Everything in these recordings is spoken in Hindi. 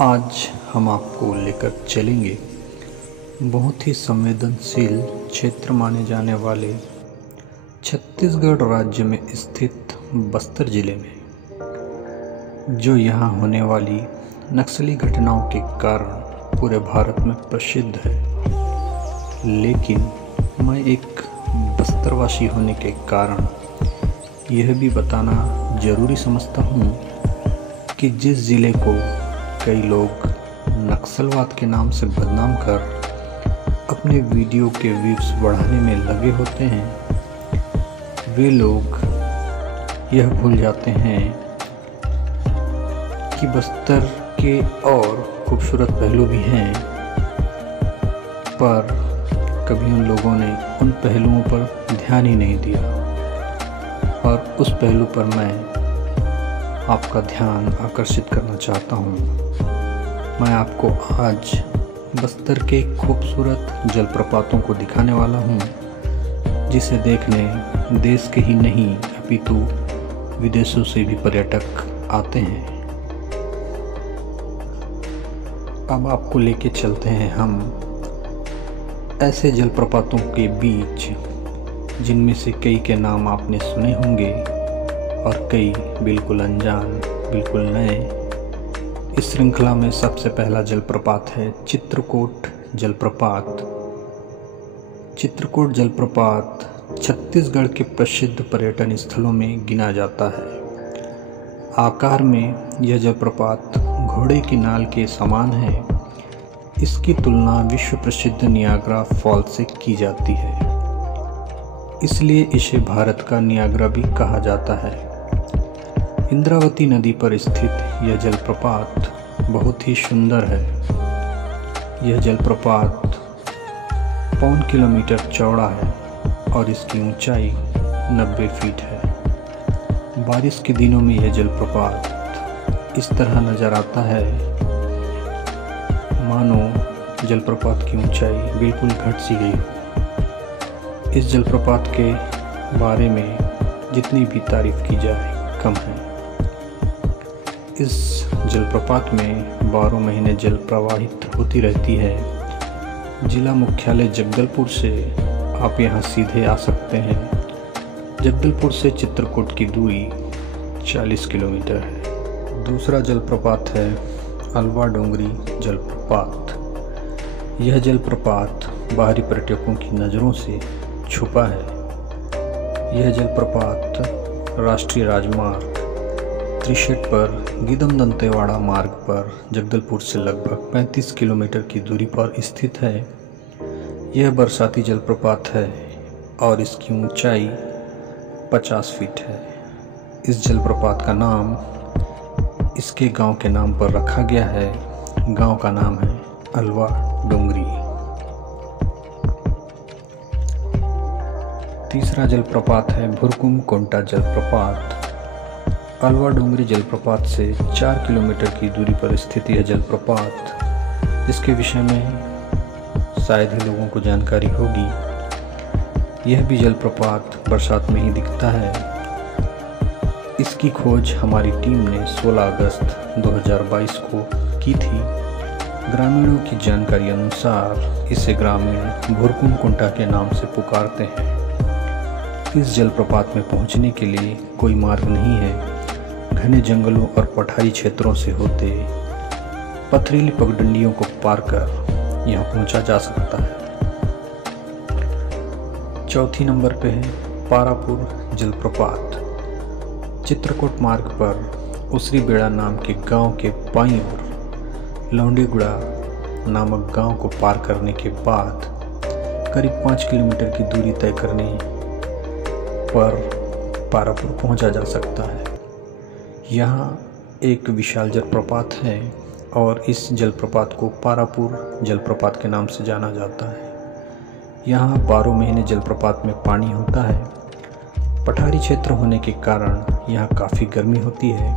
आज हम आपको लेकर चलेंगे बहुत ही संवेदनशील क्षेत्र माने जाने वाले छत्तीसगढ़ राज्य में स्थित बस्तर जिले में, जो यहाँ होने वाली नक्सली घटनाओं के कारण पूरे भारत में प्रसिद्ध है। लेकिन मैं एक बस्तरवासी होने के कारण यह भी बताना ज़रूरी समझता हूँ कि जिस ज़िले को कई लोग नक्सलवाद के नाम से बदनाम कर अपने वीडियो के व्यूज़ बढ़ाने में लगे होते हैं, वे लोग यह भूल जाते हैं कि बस्तर के और खूबसूरत पहलू भी हैं, पर कभी उन लोगों ने उन पहलुओं पर ध्यान ही नहीं दिया। और उस पहलू पर मैं आपका ध्यान आकर्षित करना चाहता हूँ। मैं आपको आज बस्तर के खूबसूरत जलप्रपातों को दिखाने वाला हूँ, जिसे देखने देश के ही नहीं अपितु विदेशों से भी पर्यटक आते हैं। अब आपको लेके चलते हैं हम ऐसे जलप्रपातों के बीच जिनमें से कई के नाम आपने सुने होंगे और कई बिल्कुल अनजान, बिल्कुल नए। इस श्रृंखला में सबसे पहला जलप्रपात है चित्रकोट जलप्रपात। चित्रकोट जलप्रपात छत्तीसगढ़ के प्रसिद्ध पर्यटन स्थलों में गिना जाता है। आकार में यह जलप्रपात घोड़े की नाल के समान है। इसकी तुलना विश्व प्रसिद्ध नियाग्रा फॉल्स से की जाती है, इसलिए इसे भारत का नियाग्रा भी कहा जाता है। इंद्रावती नदी पर स्थित यह जलप्रपात बहुत ही सुंदर है। यह जलप्रपात 5 किलोमीटर चौड़ा है और इसकी ऊंचाई 90 फीट है। बारिश के दिनों में यह जलप्रपात इस तरह नज़र आता है मानो जलप्रपात की ऊंचाई बिल्कुल घट सी गई हो। इस जलप्रपात के बारे में जितनी भी तारीफ की जाए कम है। इस जलप्रपात में 12 महीने जल प्रवाहित होती रहती है। जिला मुख्यालय जगदलपुर से आप यहाँ सीधे आ सकते हैं। जगदलपुर से चित्रकूट की दूरी 40 किलोमीटर है। दूसरा जलप्रपात है अलवा डोंगरी जलप्रपात। यह जलप्रपात बाहरी पर्यटकों की नज़रों से छुपा है। यह जलप्रपात राष्ट्रीय राजमार्ग 63 पर गीदम दंतेवाड़ा मार्ग पर जगदलपुर से लगभग 35 किलोमीटर की दूरी पर स्थित है। यह बरसाती जलप्रपात है और इसकी ऊंचाई 50 फीट है। इस जलप्रपात का नाम इसके गांव के नाम पर रखा गया है। गांव का नाम है अलवा डोंगरी। तीसरा जलप्रपात है भुरकुम कोंटा जलप्रपात। अलवा डोंगरी जलप्रपात से 4 किलोमीटर की दूरी पर स्थित यह जलप्रपात, जिसके विषय में शायद ही लोगों को जानकारी होगी। यह भी जलप्रपात बरसात में ही दिखता है। इसकी खोज हमारी टीम ने 16 अगस्त 2022 को की थी। ग्रामीणों की जानकारी अनुसार इसे ग्रामीण भुरकुम कोंटा के नाम से पुकारते हैं। इस जलप्रपात में पहुंचने के लिए कोई मार्ग नहीं है। घने जंगलों और पठारी क्षेत्रों से होते पथरीली पगडंडियों को पार कर यहाँ पहुंचा जा सकता है। चौथी नंबर पे है पारापुर जलप्रपात। चित्रकूट मार्ग पर उसरी बेड़ा नाम के गांव के बाईं ओर लौंडीगुड़ा नामक गांव को पार करने के बाद करीब 5 किलोमीटर की दूरी तय करने पर पारापुर पहुंचा जा सकता है। यहाँ एक विशाल जलप्रपात है और इस जलप्रपात को पारापुर जलप्रपात के नाम से जाना जाता है। यहाँ 12 महीने जलप्रपात में पानी होता है। पठारी क्षेत्र होने के कारण यहाँ काफ़ी गर्मी होती है।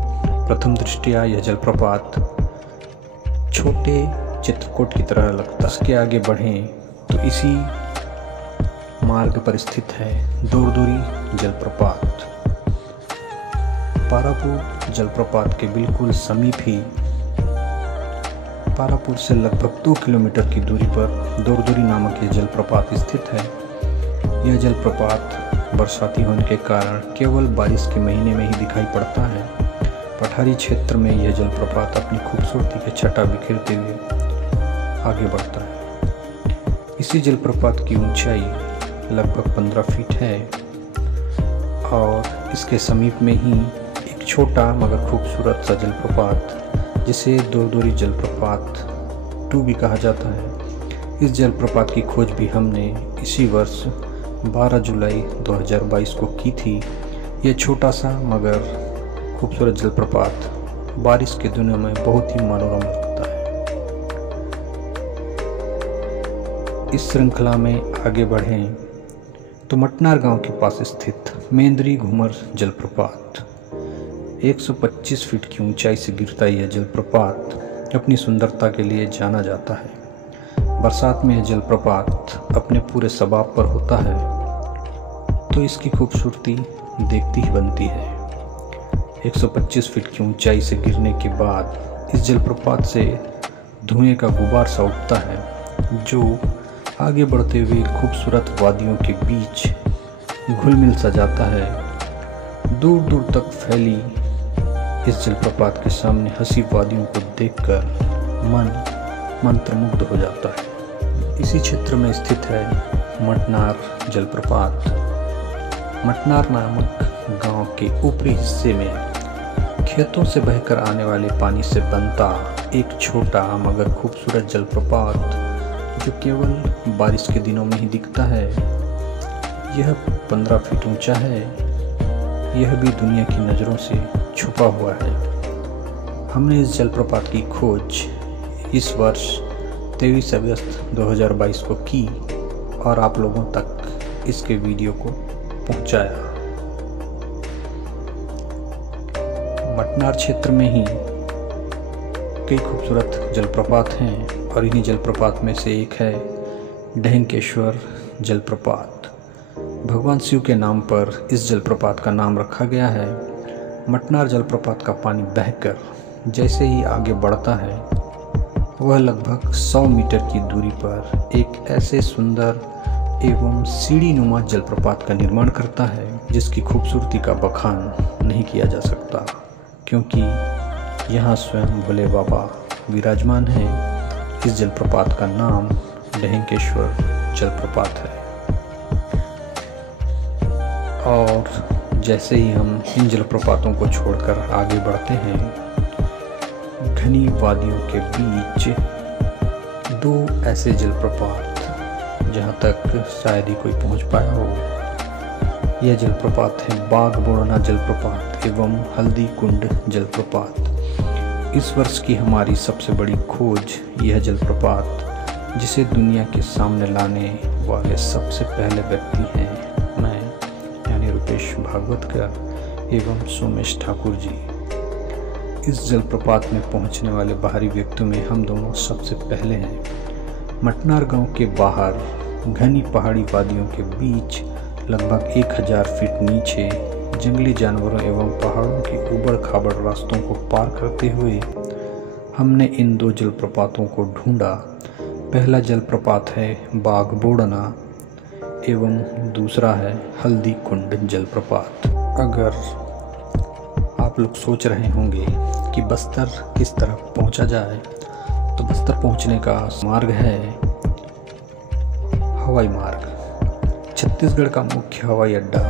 प्रथम दृष्टया यह जलप्रपात छोटे चित्रकूट की तरह लगता है। इसके आगे बढ़ें तो इसी मार्ग पर स्थित है दूरदूरी जलप्रपात। पारापुर जलप्रपात के बिल्कुल समीप ही पारापुर से लगभग 2 किलोमीटर की दूरी पर दोरदुरी नामक यह जलप्रपात स्थित है। यह जलप्रपात बरसाती होने के कारण केवल बारिश के महीने में ही दिखाई पड़ता है। पठारी क्षेत्र में यह जलप्रपात अपनी खूबसूरती के छटा बिखेरते हुए आगे बढ़ता है। इसी जलप्रपात की ऊंचाई लगभग 15 फीट है और इसके समीप में ही एक छोटा मगर खूबसूरत सा जलप्रपात जिसे दोरदुरी जलप्रपात 2 भी कहा जाता है। इस जलप्रपात की खोज भी हमने इसी वर्ष 12 जुलाई 2022 को की थी। यह छोटा सा मगर खूबसूरत जलप्रपात बारिश के दिनों में बहुत ही मनोरम लगता है। इस श्रृंखला में आगे बढ़ें तो मटनार गांव के पास स्थित मेंद्री घूमर जलप्रपात 125 फीट की ऊंचाई से गिरता यह जलप्रपात अपनी सुंदरता के लिए जाना जाता है। बरसात में यह जलप्रपात अपने पूरे सबाब पर होता है तो इसकी खूबसूरती देखती ही बनती है। 125 फीट की ऊंचाई से गिरने के बाद इस जलप्रपात से धुएं का गुबार सा उठता है जो आगे बढ़ते हुए खूबसूरत वादियों के बीच घुल मिल सा जाता है। दूर दूर तक फैली इस जलप्रपात के सामने हंसी वादियों को देखकर मन मंत्रमुग्ध हो जाता है। इसी क्षेत्र में स्थित है मटनार जलप्रपात। मटनार नामक गांव के ऊपरी हिस्से में खेतों से बहकर आने वाले पानी से बनता एक छोटा मगर खूबसूरत जलप्रपात जो केवल बारिश के दिनों में ही दिखता है। यह 15 फीट ऊंचा है। यह भी दुनिया की नज़रों से छुपा हुआ है। हमने इस जलप्रपात की खोज इस वर्ष 23 अगस्त 2022 को की और आप लोगों तक इसके वीडियो को पहुंचाया। मटनार क्षेत्र में ही कई खूबसूरत जलप्रपात हैं और इन्हीं जलप्रपात में से एक है ढेंकेश्वर जलप्रपात। भगवान शिव के नाम पर इस जलप्रपात का नाम रखा गया है। मटनार जलप्रपात का पानी बहकर जैसे ही आगे बढ़ता है वह लगभग 100 मीटर की दूरी पर एक ऐसे सुंदर एवं सीढ़ी नुमा जलप्रपात का निर्माण करता है जिसकी खूबसूरती का बखान नहीं किया जा सकता, क्योंकि यहाँ स्वयं भोले बाबा विराजमान हैं। इस जलप्रपात का नाम ढेंकेश्वर जलप्रपात है। और जैसे ही हम इन जलप्रपातों को छोड़कर आगे बढ़ते हैं, घनी वादियों के बीच 2 ऐसे जलप्रपात जहाँ तक शायद ही कोई पहुँच पाया हो। यह जलप्रपात है बागबोड़ना जलप्रपात एवं हल्दी कुंड जलप्रपात। इस वर्ष की हमारी सबसे बड़ी खोज यह जलप्रपात जिसे दुनिया के सामने लाने वाले सबसे पहले व्यक्ति हैं मैं यानी रुपेश भागवतकर एवं सोमेश ठाकुर जी। इस जलप्रपात में पहुंचने वाले बाहरी व्यक्तियों में हम दोनों सबसे पहले हैं। मटनार गांव के बाहर घनी पहाड़ी वादियों के बीच लगभग 1000 फीट नीचे जंगली जानवरों एवं पहाड़ों के ऊबड़ खाबड़ रास्तों को पार करते हुए हमने इन 2 जलप्रपातों को ढूंढा। पहला जलप्रपात है बागबोड़ना एवं दूसरा है हल्दी कुंड जलप्रपात। अगर आप लोग सोच रहे होंगे कि बस्तर किस तरह पहुंचा जाए, तो बस्तर पहुंचने का मार्ग है हवाई मार्ग। छत्तीसगढ़ का मुख्य हवाई अड्डा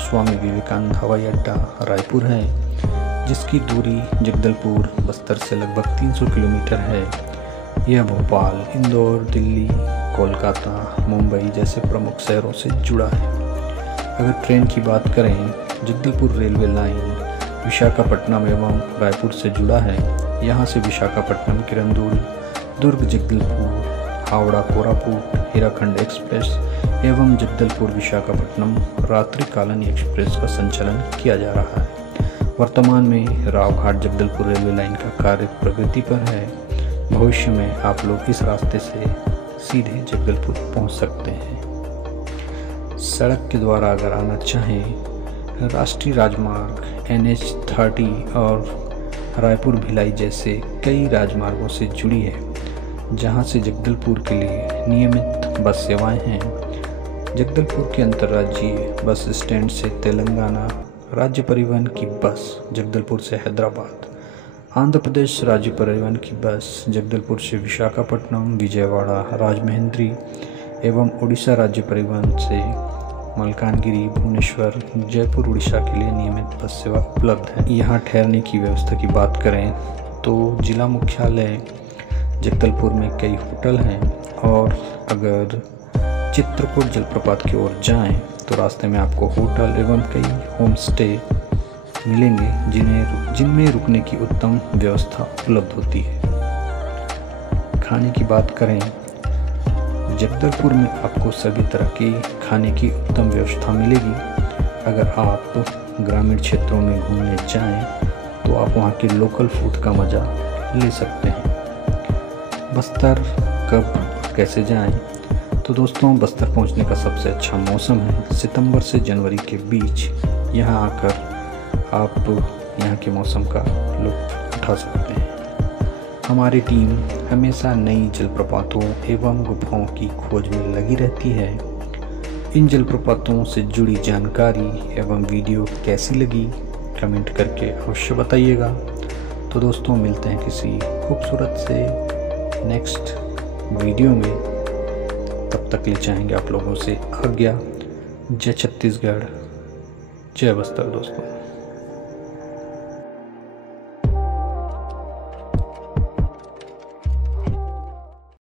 स्वामी विवेकानंद हवाई अड्डा रायपुर है, जिसकी दूरी जगदलपुर बस्तर से लगभग 300 किलोमीटर है। यह भोपाल, इंदौर, दिल्ली, कोलकाता, मुंबई जैसे प्रमुख शहरों से जुड़ा है। अगर ट्रेन की बात करें, जगदलपुर रेलवे लाइन विशाखापट्टनम एवं रायपुर से जुड़ा है। यहाँ से विशाखापट्टनम, किरंदुल, दुर्ग, जगदलपुर, हावड़ा, कोरापुट, हीराखंड एक्सप्रेस एवं जगदलपुर विशाखापट्टनम रात्रिकालीन एक्सप्रेस का संचालन किया जा रहा है। वर्तमान में रावघाट जगदलपुर रेलवे लाइन का कार्य प्रगति पर है। भविष्य में आप लोग इस रास्ते से सीधे जगदलपुर पहुंच सकते हैं। सड़क के द्वारा अगर आना चाहें, राष्ट्रीय राजमार्ग NH 30 और रायपुर भिलाई जैसे कई राजमार्गों से जुड़ी है। जहां से जगदलपुर के लिए नियमित बस सेवाएं हैं। जगदलपुर के अंतर्राज्यीय बस स्टैंड से तेलंगाना राज्य परिवहन की बस जगदलपुर से हैदराबाद, आंध्र प्रदेश राज्य परिवहन की बस जगदलपुर से विशाखापट्टनम, विजयवाड़ा, राजमहेंद्री एवं उड़ीसा राज्य परिवहन से मलकानगिरी, भुवनेश्वर, जयपुर उड़ीसा के लिए नियमित बस सेवा उपलब्ध है। यहाँ ठहरने की व्यवस्था की बात करें तो जिला मुख्यालय जगदलपुर में कई होटल हैं और अगर चित्रकूट जलप्रपात की ओर जाएं तो रास्ते में आपको होटल एवं कई होम स्टे मिलेंगे जिनमें रुकने की उत्तम व्यवस्था उपलब्ध होती है। खाने की बात करें, जगदलपुर में आपको सभी तरह की खाने की उत्तम व्यवस्था मिलेगी। अगर आप ग्रामीण क्षेत्रों में घूमने जाएं तो आप वहां के लोकल फूड का मज़ा ले सकते हैं। बस्तर कब कैसे जाएं? तो दोस्तों, बस्तर पहुंचने का सबसे अच्छा मौसम है सितंबर से जनवरी के बीच। यहां आकर आप यहां के मौसम का लुत्फ उठा सकते हैं। हमारी टीम हमेशा नई जलप्रपातों एवं गुफाओं की खोज में लगी रहती है। इन जलप्रपातों से जुड़ी जानकारी एवं वीडियो कैसी लगी कमेंट करके अवश्य बताइएगा। तो दोस्तों, मिलते हैं किसी खूबसूरत से नेक्स्ट वीडियो में। तब तक ले चाहेंगे आप लोगों से आज्ञा। जय छत्तीसगढ़, जय बस्तर दोस्तों।